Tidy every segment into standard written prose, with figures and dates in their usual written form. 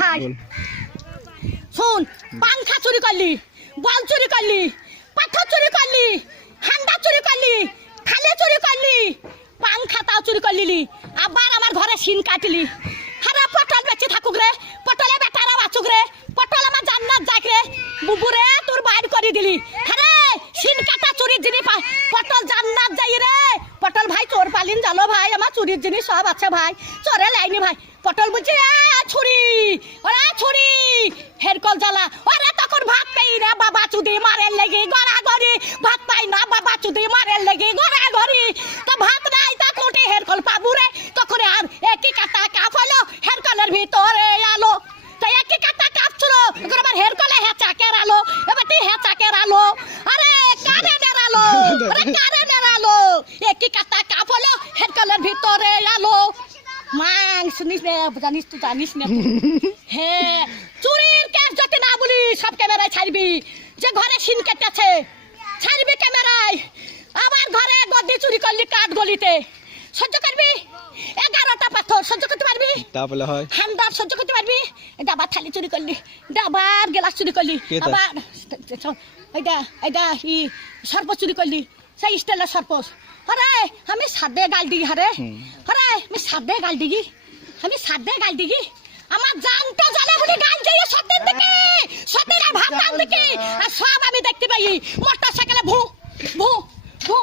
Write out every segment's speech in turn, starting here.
ভাই শুন, পাংখা চুরি করলি, বল চুরি করলি, পাথর চুরি করলি, হান্ডা চুরি করলি, থালে চুরি করলি, পাংখা তাও চুরি করলি, আবার আমার ঘরে সিন কাটলি। হারা পটল বেঁচে থাকুক রে, পটলে বেটারা বাঁচুক রে, পটল আমার জান্নাত যাক রে, বুবুরে তোর বাইর করে দিলি। হারে সিন কাটা চুরির জিনিস পটল জান্নাত যাই রে। পটল ভাই চোর পালিন জানো ভাই, আমার চুরির জিনিস সব আছে ভাই, চোরে লাইনি ভাই। পটল বুঝছি ছুরি, ওরা ছুরি হেরকল জ্বালা, ওরা তখন ভাত পাই না বাবা চুদি মারের লেগে গড়াগড়ি, ভাত পাই না বাবা চুদি মারের লেগে গড়াগড়ি, তো ভাত নাই তা কোটে হেরকল পাবু রে। তখন আর একই কাটা কাপ হলো হেরকলের ভিতরে আলো, তাই একই কাটা কাপ ছিল এখন আবার হেরকলে হেঁচা কেরালো, এবার হেঁচা কেরালো, আরে কারে নেড়ালো, আরে কারে নেড়ালো, একই কাটা কাপ হলো হেরকলের ভিতরে আলো। মাং শুনিস না, জানিস তুই জানিস না, হ্যাঁ চুরির কেস যাতে না বলি সব ক্যামেরায় ছাড়বি, যে ঘরে সিন কেটেছে ছাড়বি ক্যামেরায়। আমার ঘরে গদি চুরি করলি কাঠ গলিতে, সহ্য করবি? 11টা পাথর সহ্য করতে পারবি? তাহলে হয় হান্ডার সহ্য করতে পারবি? ডাবার থালি চুরি করলি, ডাবার গ্লাস চুরি করলি, আবার এটা ই সর্প চুরি করলি, সেই স্টেলের সর্প। আরে আমি সাদে গাল দিই, হারে আরে আমি সাদে গাল দিই, আমি সাদে গাল দিই, আমার জানটা জ্বালা বলে গাল দিয়ে সত্যের দিকে, সত্যের ভাত টান দিকে, আর সব আমি দেখতে পাই। মোটর সাইকেলে ভু ভু ভু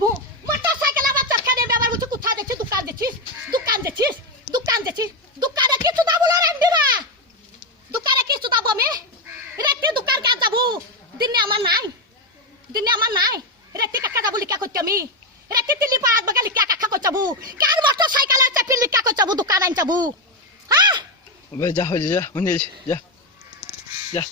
ভু, মোটর সাইকেল আবার চরকা দেবে, আবার বলছে কোথায় যাচ্ছিস, দোকান যাচ্ছিস, দোকান যাচ্ছিস, দোকান যাচ্ছিস, দোকানে কিছু দাবো না রেন্দিরা, দোকানে কিছু দাবো আমি রেখে দোকান কাজ যাবো, দিনে আমার নাই, দিনে আমার নাই, রেখে কাকা যাবো লিখা করতে আমি, রেখে তিলি পাড়াত বাগা লিখা কাকা করতে যাবো, কার মোটর সাইকেলে চাপি লিখা করতে যাবো, দোকান আন যাবো। হ্যাঁ যা হয়ে যা যা যা